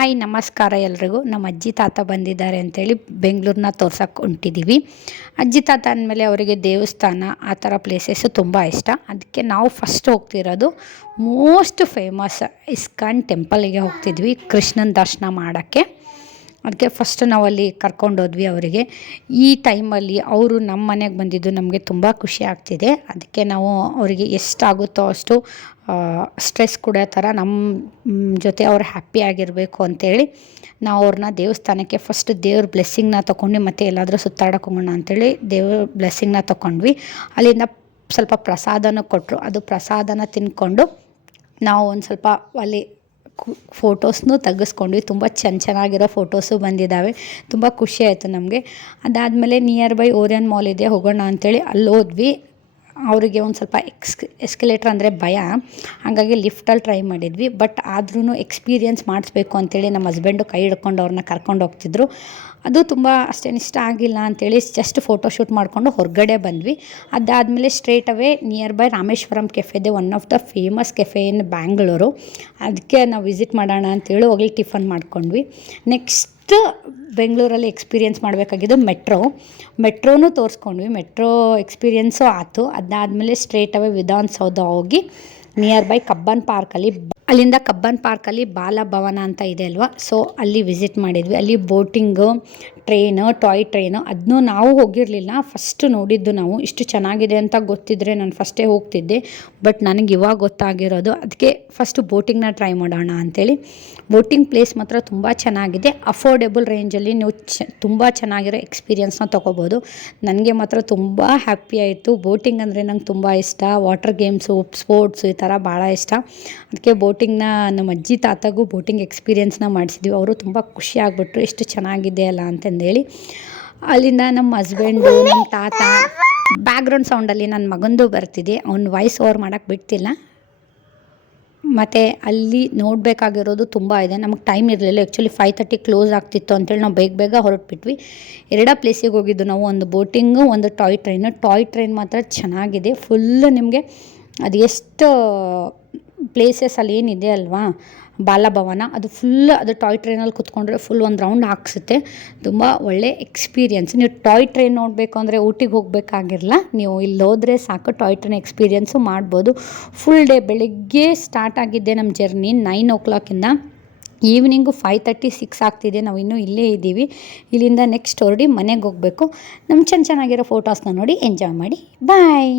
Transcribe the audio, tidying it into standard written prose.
Hi ನಮಸ್ಕಾರ ಎಲ್ರಿಗೂ. ನಮ್ಮ ಅಜ್ಜಿ ತಾತ ಬಂದಿದ್ದಾರೆ ಅಂತೇಳಿ ಬೆಂಗಳೂರನ್ನ ತೋರ್ಸಕ್ಕೆ ಹೊಂಟಿದ್ದೀವಿ. ಅಜ್ಜಿ ತಾತ ಅಂದಮೇಲೆ ಅವರಿಗೆ ದೇವಸ್ಥಾನ ಆ ಥರ ಪ್ಲೇಸಸ್ಸು ತುಂಬ ಇಷ್ಟ. ಅದಕ್ಕೆ ನಾವು ಫಸ್ಟ್ ಹೋಗ್ತಿರೋದು ಮೋಸ್ಟ್ ಫೇಮಸ್ ಇಸ್ಕಾನ್ ಟೆಂಪಲಿಗೆ ಹೋಗ್ತಿದ್ವಿ ಕೃಷ್ಣನ ದರ್ಶನ ಮಾಡೋಕ್ಕೆ. ಅದಕ್ಕೆ ಫಸ್ಟ್ ನಾವಲ್ಲಿ ಕರ್ಕೊಂಡೋದ್ವಿ ಅವರಿಗೆ. ಈ ಟೈಮಲ್ಲಿ ಅವರು ನಮ್ಮ ಮನೆಗೆ ಬಂದಿದ್ದು ನಮಗೆ ತುಂಬ ಖುಷಿ ಆಗ್ತಿದೆ. ಅದಕ್ಕೆ ನಾವು ಅವರಿಗೆ ಎಷ್ಟಾಗುತ್ತೋ ಅಷ್ಟು ಸ್ಟ್ರೆಸ್ ಕೊಡೋ ಥರ ನಮ್ಮ ಜೊತೆ ಅವ್ರು ಹ್ಯಾಪಿಯಾಗಿರಬೇಕು ಅಂಥೇಳಿ ನಾವು ಅವ್ರನ್ನ ದೇವಸ್ಥಾನಕ್ಕೆ ಫಸ್ಟ್ ದೇವ್ರ ಬ್ಲೆಸ್ಸಿಂಗ್ನ ತೊಗೊಂಡು ಮತ್ತು ಎಲ್ಲಾದರೂ ಸುತ್ತಾಡೋಕೆ ಹೋಗೋಣ ಅಂಥೇಳಿ ದೇವ್ರ ಬ್ಲೆಸ್ಸಿಂಗ್ನ ತೊಗೊಂಡ್ವಿ. ಅಲ್ಲಿಂದ ಸ್ವಲ್ಪ ಪ್ರಸಾದನೂ ಕೊಟ್ಟರು. ಅದು ಪ್ರಸಾದನ ತಿಂದ್ಕೊಂಡು ನಾವು ಒಂದು ಸ್ವಲ್ಪ ಅಲ್ಲಿ ಫೋಟೋಸ್ನೂ ತೆಗೆಸ್ಕೊಂಡ್ವಿ. ತುಂಬ ಚೆನ್ನಾಗಿರೋ ಫೋಟೋಸು ಬಂದಿದ್ದಾವೆ. ತುಂಬ ಖುಷಿ ಆಯಿತು ನಮಗೆ. ಅದಾದಮೇಲೆ ನಿಯರ್ ಬೈ ಓರಿಯನ್ ಮಾಲ್ ಇದೆ, ಹೋಗೋಣ ಅಂಥೇಳಿ ಅಲ್ಲಿ ಹೋದ್ವಿ. ಅವರಿಗೆ ಒಂದು ಸ್ವಲ್ಪ ಎಸ್ಕಲೇಟ್ರ್ ಅಂದರೆ ಭಯ, ಹಾಗಾಗಿ ಲಿಫ್ಟಲ್ಲಿ ಟ್ರೈ ಮಾಡಿದ್ವಿ. ಬಟ್ ಆದ್ರೂ ಎಕ್ಸ್ಪೀರಿಯನ್ಸ್ ಮಾಡಿಸ್ಬೇಕು ಅಂಥೇಳಿ ನಮ್ಮ ಹಸ್ಬೆಂಡು ಕೈ ಹಿಡ್ಕೊಂಡು ಅವ್ರನ್ನ ಕರ್ಕೊಂಡು ಹೋಗ್ತಿದ್ರು. ಅದು ತುಂಬ ಅಷ್ಟೇನು ಇಷ್ಟ ಆಗಿಲ್ಲ ಅಂಥೇಳಿ ಜಸ್ಟ್ ಫೋಟೋಶೂಟ್ ಮಾಡಿಕೊಂಡು ಹೊರಗಡೆ ಬಂದ್ವಿ. ಅದಾದಮೇಲೆ straight away near by Rameshwaram cafe, one of the famous cafe in Bangalore. ಅದಕ್ಕೆ ನಾವು ವಿಸಿಟ್ ಮಾಡೋಣ ಅಂಥೇಳಿ ಹೋಗಿ ಟಿಫನ್ ಮಾಡ್ಕೊಂಡ್ವಿ. ನೆಕ್ಸ್ಟ್ ಬೆಂಗಳೂರಲ್ಲಿ ಎಕ್ಸ್ಪೀರಿಯೆನ್ಸ್ ಮಾಡಬೇಕಾಗಿದ್ದು ಮೆಟ್ರೋನೂ ತೋರಿಸ್ಕೊಂಡ್ವಿ. ಮೆಟ್ರೋ ಎಕ್ಸ್ಪೀರಿಯೆನ್ಸು ಆಯಿತು. ಅದಾದಮೇಲೆ ಸ್ಟ್ರೇಟ್ ಅವೇ ವಿಧಾನಸೌಧ ಹೋಗಿ ನಿಯರ್ ಬೈ ಕಬ್ಬನ್ ಪಾರ್ಕಲ್ಲಿ, ಅಲ್ಲಿಂದ ಕಬ್ಬನ್ ಪಾರ್ಕಲ್ಲಿ ಬಾಲಭವನ ಅಂತ ಇದೆ ಅಲ್ವಾ, ಸೊ ಅಲ್ಲಿ ವಿಸಿಟ್ ಮಾಡಿದ್ವಿ. ಅಲ್ಲಿ ಬೋಟಿಂಗು, ಟಾಯ್ ಟ್ರೈನು ಅದನ್ನೂ ನಾವು ಹೋಗಿರಲಿಲ್ಲ, ಫಸ್ಟ್ ನೋಡಿದ್ದು ನಾವು. ಇಷ್ಟು ಚೆನ್ನಾಗಿದೆ ಅಂತ ಗೊತ್ತಿದ್ದರೆ ನಾನು ಫಸ್ಟೇ ಹೋಗ್ತಿದ್ದೆ. ಬಟ್ ನನಗೆ ಇವಾಗ ಗೊತ್ತಾಗಿರೋದು. ಅದಕ್ಕೆ ಫಸ್ಟು ಬೋಟಿಂಗ್ನ ಟ್ರೈ ಮಾಡೋಣ ಅಂಥೇಳಿ. ಬೋಟಿಂಗ್ ಪ್ಲೇಸ್ ಮಾತ್ರ ತುಂಬ ಚೆನ್ನಾಗಿದೆ. ಅಫೋರ್ಡೆಬಲ್ ರೇಂಜಲ್ಲಿ ನೀವು ತುಂಬ ಚೆನ್ನಾಗಿರೋ ಎಕ್ಸ್ಪೀರಿಯೆನ್ಸ್ನ ತೊಗೋಬೋದು. ನನಗೆ ಮಾತ್ರ ತುಂಬ ಹ್ಯಾಪಿ ಆಯಿತು. ಬೋಟಿಂಗ್ ಅಂದರೆ ನಂಗೆ ತುಂಬ ಇಷ್ಟ. ವಾಟರ್ ಗೇಮ್ಸು, ಸ್ಪೋರ್ಟ್ಸು ಈ ಥರ ಭಾಳ ಇಷ್ಟ. ಅದಕ್ಕೆ ಬೋಟಿಂಗ್ನ ನಮ್ಮ ಅಜ್ಜಿ ತಾತಗೂ ಬೋಟಿಂಗ್ ಎಕ್ಸ್ಪೀರಿಯೆನ್ಸ್ನ ಮಾಡಿಸಿದ್ವಿ. ಅವರು ತುಂಬ ಖುಷಿ ಆಗಿಬಿಟ್ರು, ಎಷ್ಟು ಚೆನ್ನಾಗಿದೆ ಅಲ್ಲ ಅಂತಂದೇಳಿ. ಅಲ್ಲಿಂದ ನಮ್ಮ ಹಸ್ಬೆಂಡು, ನಮ್ಮ ತಾತ, ಬ್ಯಾಕ್ಗ್ರೌಂಡ್ ಸೌಂಡಲ್ಲಿ ನನ್ನ ಮಗಂದು ಬರ್ತಿದೆ, ಅವ್ನು ವಾಯ್ಸ್ ಓವರ್ ಮಾಡೋಕ್ಕೆ ಬಿಡ್ತಿಲ್ಲ. ಮತ್ತು ಅಲ್ಲಿ ನೋಡಬೇಕಾಗಿರೋದು ತುಂಬ ಇದೆ. ನಮಗೆ ಟೈಮ್ ಇರಲಿಲ್ಲ. ಆ್ಯಕ್ಚುಲಿ 5:30 ಕ್ಲೋಸ್ ಆಗ್ತಿತ್ತು ಅಂತೇಳಿ ನಾವು ಬೇಗ ಹೊರಟ್ಬಿಟ್ವಿ. ಎರಡೇ ಪ್ಲೇಸಿಗೆ ಹೋಗಿದ್ದು ನಾವು, ಒಂದು ಬೋಟಿಂಗು, ಒಂದು ಟಾಯ್ ಟ್ರೈನ್ ಮಾತ್ರ ಚೆನ್ನಾಗಿದೆ. ಫುಲ್ಲು ನಿಮಗೆ ಅದು ಎಷ್ಟು ಪ್ಲೇಸಸ್ ಅಲ್ಲಿ ಏನಿದೆ ಅಲ್ವಾ ಬಾಲಭವನ, ಅದು ಫುಲ್ ಅದು ಟಾಯ್ ಟ್ರೈನಲ್ಲಿ ಕುತ್ಕೊಂಡ್ರೆ ಫುಲ್ ಒಂದು ರೌಂಡ್ ಹಾಕ್ಸುತ್ತೆ. ತುಂಬ ಒಳ್ಳೆ ಎಕ್ಸ್ಪೀರಿಯೆನ್ಸ್. ನೀವು ಟಾಯ್ ಟ್ರೈನ್ ನೋಡಬೇಕು ಅಂದರೆ ಊಟಿಗೆ ಹೋಗಬೇಕಾಗಿರಲ್ಲ, ನೀವು ಇಲ್ಲಿ ಹೋದರೆ ಸಾಕು, ಟಾಯ್ ಟ್ರೈನ್ ಎಕ್ಸ್ಪೀರಿಯೆನ್ಸು ಮಾಡ್ಬೋದು. ಫುಲ್ ಡೇ ಬೆಳಗ್ಗೆ ಸ್ಟಾರ್ಟ್ ಆಗಿದ್ದೆ ನಮ್ಮ ಜರ್ನಿ 9 o'clock ಈವ್ನಿಂಗು 5:30, 6 ಆಗ್ತಿದೆ. ನಾವು ಇನ್ನೂ ಇಲ್ಲೇ ಇದ್ದೀವಿ. ಇಲ್ಲಿಂದ ನೆಕ್ಸ್ಟ್ ಹೊರಡಿ ಮನೆಗೆ ಹೋಗಬೇಕು. ನಮ್ಮ ಚೆನ್ನಾಗಿರೋ ಫೋಟೋಸ್ನ ನೋಡಿ ಎಂಜಾಯ್ ಮಾಡಿ. ಬಾಯ್.